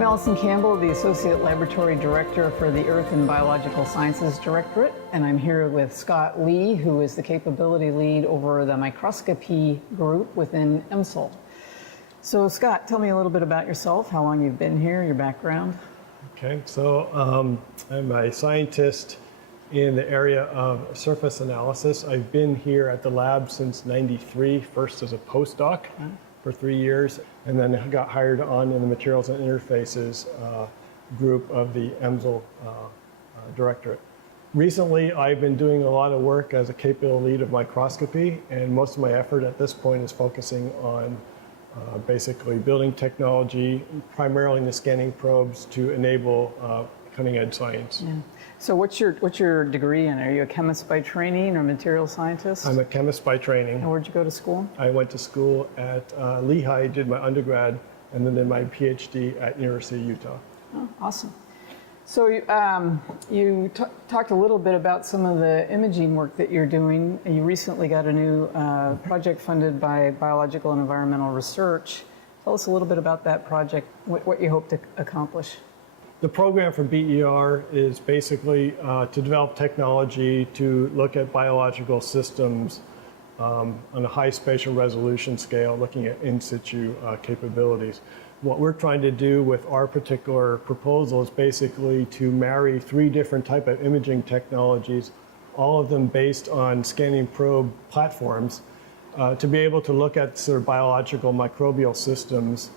I'm Allison Campbell, the Associate Laboratory Director for the Earth and Biological Sciences Directorate, and I'm here with Scott Lea, who is the Capability Lead over the Microscopy group within EMSL. So Scott, tell me a little bit about yourself, how long you've been here, your background. Okay, so I'm a scientist in the area of surface analysis. I've been here at the lab since '93, first as a postdoc for 3 years, and then got hired on in the Materials and Interfaces group of the EMSL Directorate. Recently, I've been doing a lot of work as a capability lead of microscopy, and most of my effort at this point is focusing on basically building technology, primarily in the scanning probes, to enable cutting-edge science. Yeah. So what's your degree in? Are you a chemist by training or material scientist? I'm a chemist by training. And where'd you go to school? I went to school at Lehigh, did my undergrad, and then did my PhD at University of Utah. Oh, awesome. So you talked a little bit about some of the imaging work that you're doing. You recently got a new project funded by Biological and Environmental Research. Tell us a little bit about that project, what you hope to accomplish. The program for BER is basically to develop technology to look at biological systems on a high spatial resolution scale, looking at in situ capabilities. What we're trying to do with our particular proposal is basically to marry 3 different types of imaging technologies, all of them based on scanning probe platforms, to be able to look at sort of biological microbial systems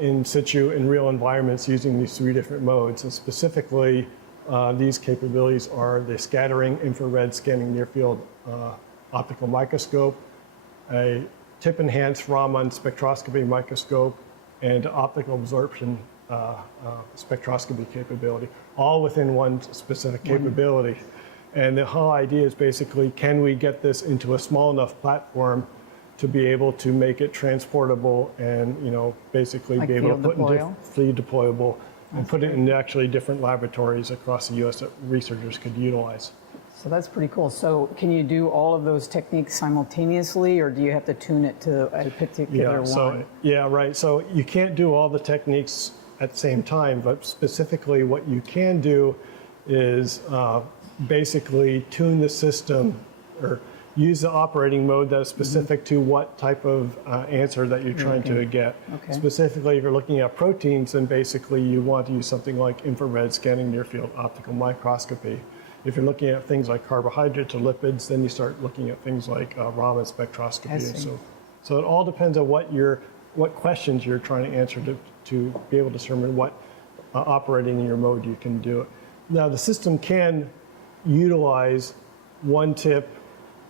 in situ in real environments using these 3 different modes. And specifically, these capabilities are the scattering infrared scanning near field optical microscope, a tip-enhanced Raman spectroscopy microscope, and optical absorption spectroscopy capability, all within one specific capability. And the whole idea is basically, can we get this into a small enough platform to be able to make it transportable and, basically like be able to put deployable? field deployable and put it in actually different laboratories across the U.S. that researchers could utilize. So that's pretty cool. So can you do all of those techniques simultaneously, or do you have to tune it to a particular one? Yeah, right. So you can't do all the techniques at the same time, but specifically what you can do is basically tune the system or use the operating mode that's specific to what type of answer that you're trying to get. Okay. Specifically, if you're looking at proteins, then basically you want to use something like infrared scanning near field optical microscopy. If you're looking at things like carbohydrates or lipids, then you start looking at things like Raman spectroscopy. So it all depends on what questions you're trying to answer to be able to determine what operating in your mode you can do it. Now the system can utilize one tip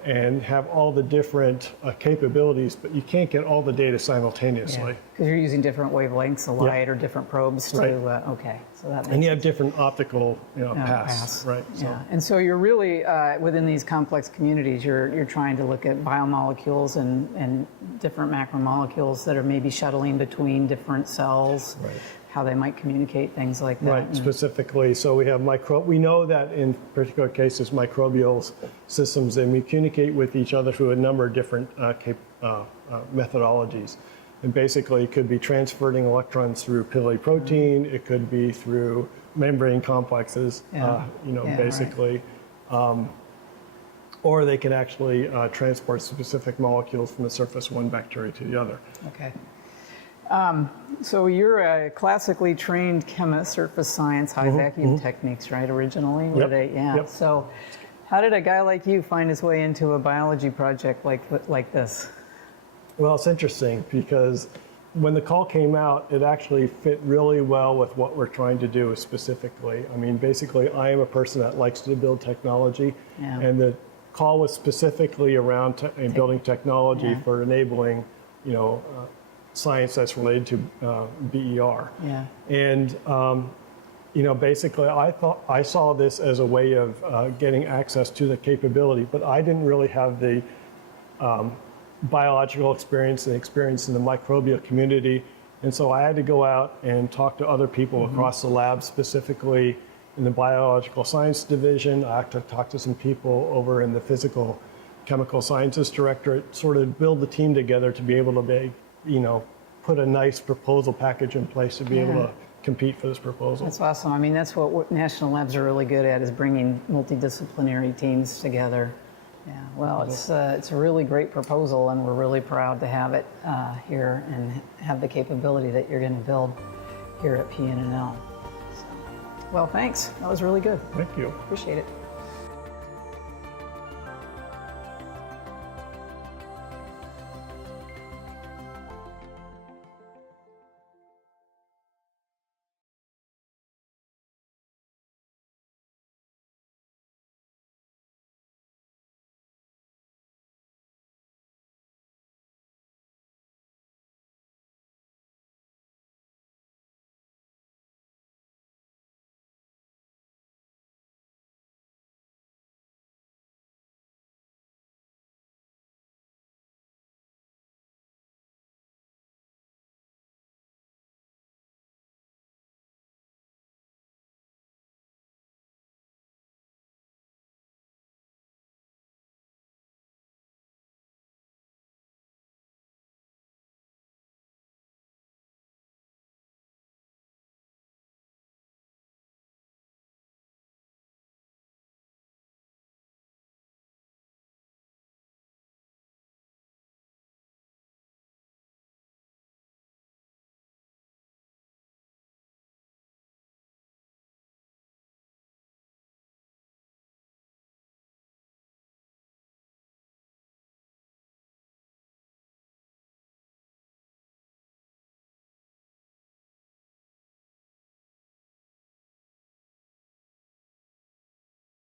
and have all the different capabilities, but you can't get all the data simultaneously. Because you're using different wavelengths of light or different probes to, okay. So that makes and you have sense. different optical paths, right? Yeah. So. And so you're really, within these complex communities, you're trying to look at biomolecules and different macromolecules that are maybe shuttling between different cells. Right. How they might communicate, things like that. Right, specifically. So we have we know that in particular cases, microbial systems, they communicate with each other through a number of different methodologies. And basically, it could be transferring electrons through pillary protein, it could be through membrane complexes, basically. Right. Or they can actually transport specific molecules from the surface of one bacteria to the other. Okay. So you're a classically trained chemist, surface science, high vacuum techniques, right, originally? Yep. So how did a guy like you find his way into a biology project like this? Well, it's interesting because when the call came out, it actually fit really well with what we're trying to do specifically. I mean, basically, I am a person that likes to build technology, and the call was specifically around building technology for enabling, science that's related to BER. Yeah. And basically, I saw this as a way of getting access to the capability, but I didn't really have the biological experience and experience in the microbial community, and so I had to go out and talk to other people across the lab, specifically in the biological science division. I had to talk to some people over in the physical chemical sciences directorate, sort of build the team together to be able to put a nice proposal package in place to be able to compete for this proposal. That's awesome. I mean, that's what national labs are really good at, is bringing multidisciplinary teams together. Yeah, well, it's a really great proposal, and we're really proud to have it here and have the capability that you're going to build here at PNNL. So, well, thanks. That was really good. Thank you. Appreciate it.